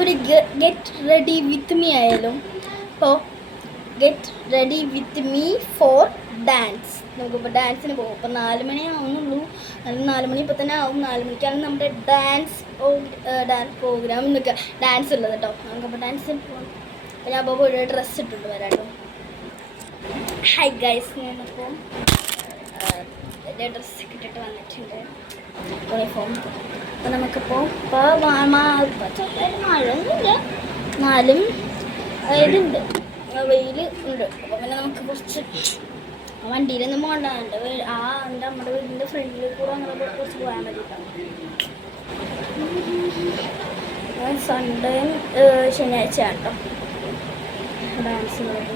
ഒരു get ready with me ആയാലും. ഇപ്പോൾ get ready with me for dance. നമുക്കിപ്പോൾ ഡാൻസിന് പോകും. ഇപ്പോൾ 4 മണിയാവുന്നുള്ളൂ. 4 മണി ഇപ്പോൾ തന്നെ ആവും. 4 മണിക്കാണ് നമ്മുടെ ഡാൻസ് പ്രോഗ്രാം എന്നൊക്കെ ഡാൻസ് ഉള്ളത് കേട്ടോ. നമുക്കപ്പോൾ ഡാൻസിന് പോകാം. അപ്പോൾ ഞാൻ അപ്പോൾ ഒരു ഡ്രസ്സ് ഇട്ടിട്ട് വരാം കേട്ടോ. ഹായ് ഗൈസ്, ഞാനിപ്പോൾ എൻ്റെ ഡ്രസ്സൊക്കെ ഇട്ടിട്ട് വന്നിട്ടുണ്ട്, യൂണിഫോം. അപ്പോൾ നമുക്കിപ്പോൾ മഴയൊന്നുമില്ല, എന്നാലും ഇതുണ്ട്, വെയിൽ ഉണ്ട്. അപ്പോൾ പിന്നെ നമുക്ക് കുറച്ച് വണ്ടിയിലൊന്നും പോകണ്ടാണ്ട് നമ്മുടെ വീടിൻ്റെ ഫ്രണ്ടിൽ കൂടെ അങ്ങനെ കുറച്ച് പോകാൻ വേണ്ടിയിട്ടാണ്. സൺഡേ ശനിയാഴ്ച കേട്ടോ ഡാൻസിനുള്ളത്.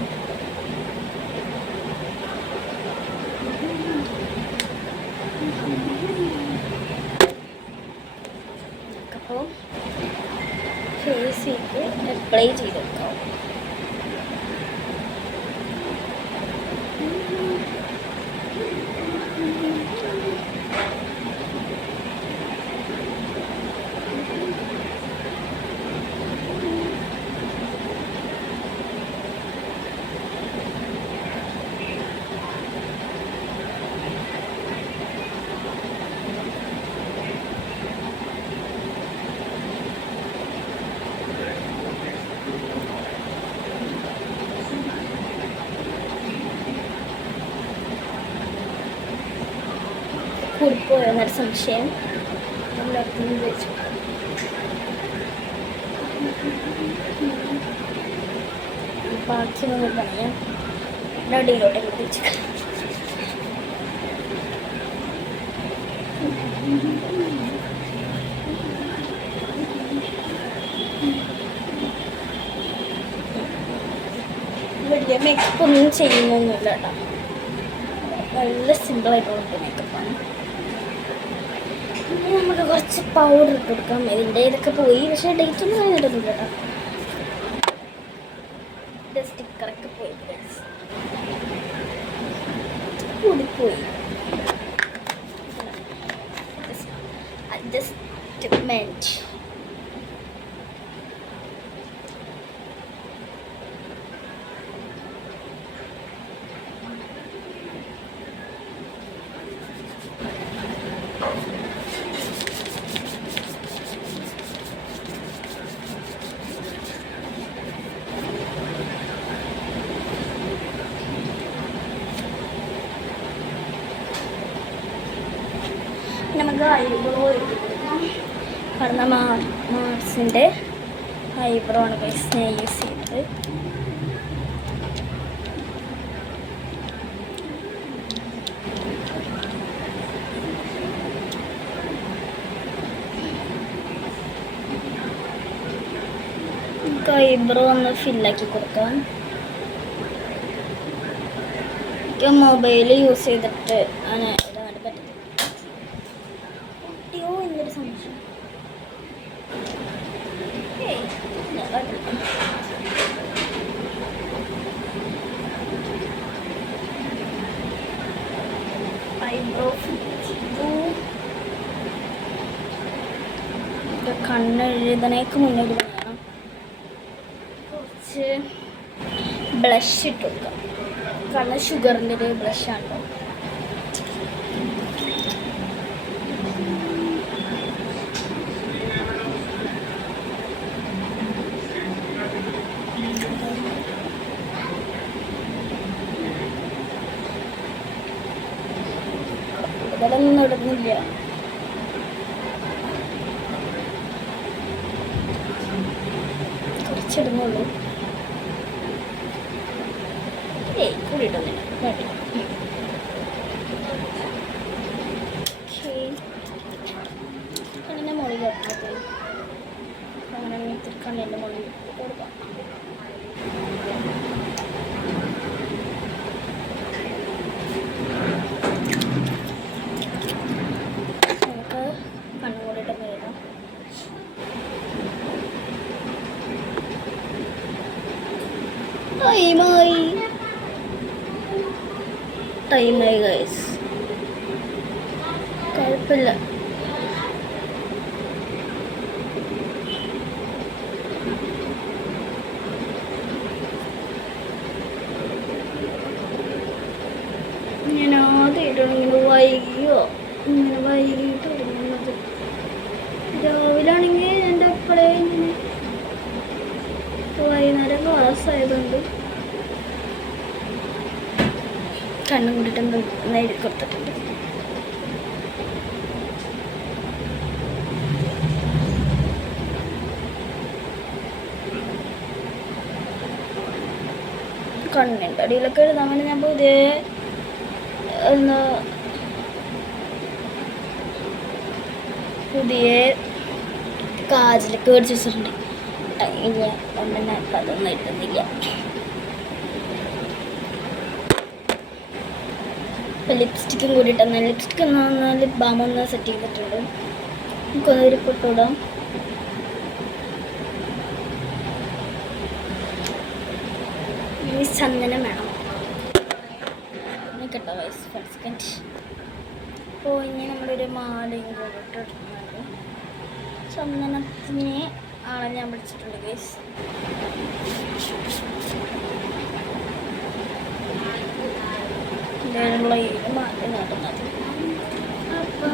അപ്പോൾ ഫേസ് ചെയ്ത് അപ്ലൈ ചെയ്തെടുക്കാം. കൂടിപ്പോയോ എന്നൊരു സംശയം നമ്മളെപ്പോഴും ചോദിച്ചു. ബാക്കിയൊന്നും പണിയാം അടിയിലോട്ടൊക്കെ തിരിച്ചു. വലിയ മേക്കപ്പ് ഒന്നും ചെയ്യുന്നൊന്നുമില്ല കേട്ടോ, നല്ല സിമ്പിളായിട്ടുള്ള മേക്കപ്പാണ്. നമുക്ക് കുറച്ച് പൗഡർ ഇട്ട് കൊടുക്കാം. ഇതിൻ്റെ ഇതൊക്കെ പോയി, പക്ഷേ ഡേറ്റ് ഒന്നും കഴിഞ്ഞിട്ടൊന്നുമില്ല കേട്ടോ. സ്റ്റിക്കറൊക്കെ പോയി, കൂടിപ്പോയി. അഡ്ജസ്റ്റ്മെൻറ്റ് നമുക്ക് ഐബ്രോ ഇട്ട് കൊടുക്കാം. കാരണം മാർസിൻ്റെ ഐബ്രോ ആണ് ഗൈസ് ഞാൻ യൂസ് ചെയ്തത്. നമുക്ക് ഐബ്രോ ഒന്ന് ഫില്ലാക്കി കൊടുക്കാം. എനിക്ക് മൊബൈൽ യൂസ് ചെയ്തിട്ട് അങ്ങനെ ഇടാൻ പറ്റത്തില്ല. എന്നൊരു സംശയം. ഐബ്രോ കണ്ണെഴുതണേക്ക് മുന്നേ വേണം കുറച്ച് ബ്ലഷ് ഇട്ട് കൊടുക്കാം. കാരണം ഷുഗറിൻ്റെ ഒരു ബ്ലഷാണല്ലോ. ഇതൊന്നും ഇടുന്നില്ല. കുറച്ചിടുന്നുള്ളൂ, കൂടി ഇടുന്നില്ല. കണ്ണിൻ്റെ മുകളിൽ കൊടുക്കാം. അങ്ങനെ കണ്ണിൻ്റെ മുകളിൽ കൊടുക്കാം. ടൈമായി ഗൈസ്, കുഴപ്പമില്ല. ഡാൻസ് ആയതുകൊണ്ട് കണ്ണും കൂടിയിട്ടൊന്നും എഴുതി കൊടുത്തിട്ടുണ്ട്. കണ്ണിൻ്റെ അടിയിലൊക്കെ എഴുതാൻ വേണ്ടി ഞാൻ പുതിയ കാജിലൊക്കെ മേടിച്ച് വെച്ചിട്ടുണ്ട്. ഇല്ല അതുകൊണ്ട് ഞാൻ അതൊന്നും എഴുതുന്നില്ല. ഇപ്പം ലിപ്സ്റ്റിക്കും കൂടിയിട്ടാണ്. ലിപ്സ്റ്റിക് ഒന്ന് ലിപ് ബാം ഒന്ന് സെറ്റ് ചെയ്തിട്ടുണ്ട്. നമുക്കൊന്നൊരു പൊട്ടിടാം. ചന്ദനം വേണം കേട്ടോ ഗൈസ്. 1 സെക്കൻഡ്. അപ്പോൾ ഇനി നമ്മളൊരു മാലയും കൂടി ഇട്ടിട്ടുണ്ട്. ചന്ദനത്തിന് ആണ് ഞാൻ പിടിച്ചിട്ടുണ്ട് ഗൈസ്. ഇതിലുള്ള ഈ മാല നടന്നത്. അപ്പോൾ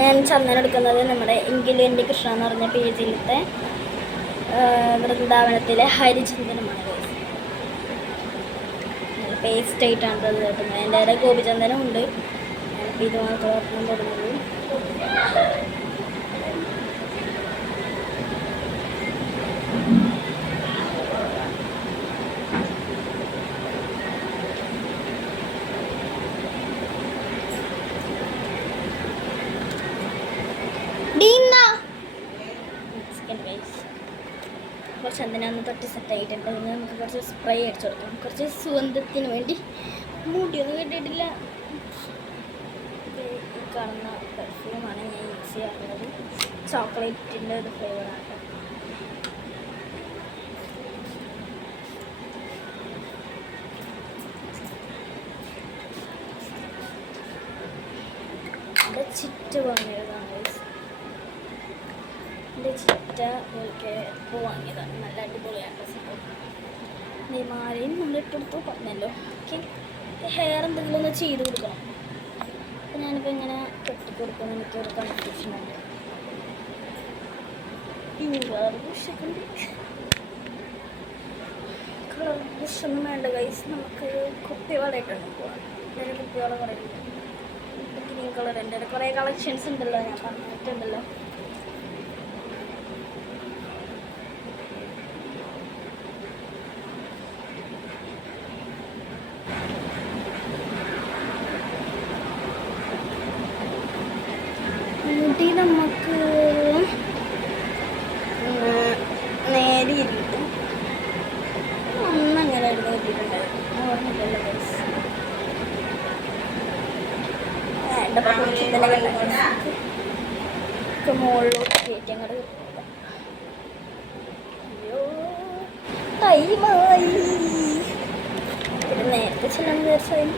ഞാൻ ചന്ദനം എടുക്കുന്നത് നമ്മുടെ എങ്കിലെൻ്റെ കൃഷ്ണ എന്ന് പറഞ്ഞ പേജിലത്തെ വൃന്ദാവനത്തിലെ ഹരിചന്ദനമാണ്. നല്ല പേസ്റ്റ് ആയിട്ടാണ് അത് കിട്ടുന്നത്. എൻ്റെ അവിടെ ഗോപിചന്ദനം ഉണ്ട്. ഇത് മാത്രം തുടങ്ങുള്ളൂ. കുറച്ച് ചന്ദനം തൊട്ട് സെറ്റായിട്ടുണ്ട്. നമുക്ക് കുറച്ച് സ്പ്രേ അടിച്ചു കൊടുക്കാം. കുറച്ച് സുഗന്ധത്തിന് വേണ്ടി. മുടിയൊന്നും കിട്ടിയിട്ടില്ല. ഈ കാണുന്ന പെർഫ്യൂമാണ് ഞാൻ യൂസ് ചെയ്യാറുള്ളത്. ചോക്ലേറ്റിൻ്റെ ഒരു ഫ്ലേവറാണ്. ഇവിടെ ചിറ്റ് വാങ്ങിയതാണ്. എൻ്റെ ചിറ്റ ഒക്കെ ഇപ്പോൾ വാങ്ങിയതാണ്. നല്ല അടിപൊളിയാണ് സംഭവം. മാലയും നമ്മൾ ഇട്ടെടുത്തു പറഞ്ഞല്ലോ. ഓക്കെ, ഹെയർ എന്തെങ്കിലും ഒന്ന് ചെയ്ത് കൊടുക്കണം. അപ്പോൾ ഞാനിപ്പോൾ ഇങ്ങനെ കെട്ടി കൊടുക്കുന്ന എനിക്കൊരു കൺഫ്യൂഷനുണ്ട്. കളർ ബുഷൊക്കെ കളർ ബുഷൊന്നും വേണ്ട ഗൈസ്. നമുക്ക് കുപ്പി വളയിട്ടുണ്ട്. ഇതൊരു കുപ്പി വള പറയുന്നത് ഗ്രീൻ കളർ. എൻ്റെ കുറേ കളക്ഷൻസ് ഉണ്ടല്ലോ, ഞാൻ പറഞ്ഞിട്ടുണ്ടല്ലോ. മുടി നമുക്ക് നേരെ ഇരുട്ടും ഒന്നങ്ങനെ എടുത്ത് കിട്ടിയിട്ടുണ്ടായിരുന്നു. ഓർമ്മയില്ലല്ലോ ഗൈസ്. എൻ്റെ ഒക്കെ മുകളിലോട്ട് കയറ്റി അങ്ങോട്ട്. അയ്യോ ടൈമായി. പിന്നെ നേരത്തെ ചെല്ലാൻ വിചാരിച്ചാൽ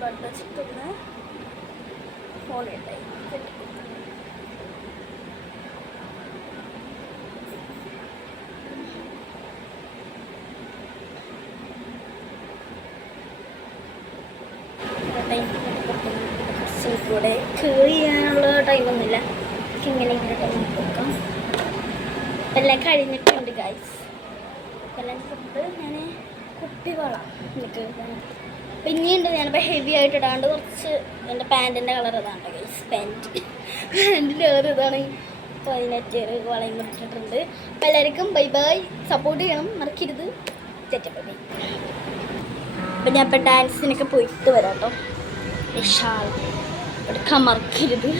ബട്ടച്ചിട്ടൊന്ന് ഫോണിട്ടായി കൂടെ കീറി ചെയ്യാനുള്ള ടൈമൊന്നുമില്ല. ഇങ്ങനെ ഇങ്ങനെ ടൈം കൊടുക്കാം. എല്ലാം കഴിഞ്ഞിട്ടുണ്ട് ഗൈസ്. എല്ലാം കൊണ്ട് ഞാൻ കുപ്പി വളാം എനിക്ക്. പിന്നെയുണ്ട് ഞാനിപ്പോൾ ഹെവി ആയിട്ട് ഇടാണ്ട് കുറച്ച് എൻ്റെ പാൻറ്റിൻ്റെ കളർ ഇതാണ്ട് ഗൈസ്. പാൻറ്റിൻ്റെ കളർ ഇതാണ്. അപ്പോൾ അതിനൊക്കെ ഒരു വളയും ഇട്ടിട്ടുണ്ട്. അപ്പോൾ എല്ലാവർക്കും ബൈ ബൈ. സപ്പോർട്ട് ചെയ്യണം, മറക്കരുത്. Bye bye. അപ്പം ഞാൻ ഇപ്പം ഡാൻസിനൊക്കെ പോയിട്ട് വരാം കേട്ടോ. എടുക്കാൻ മറക്കരുത്.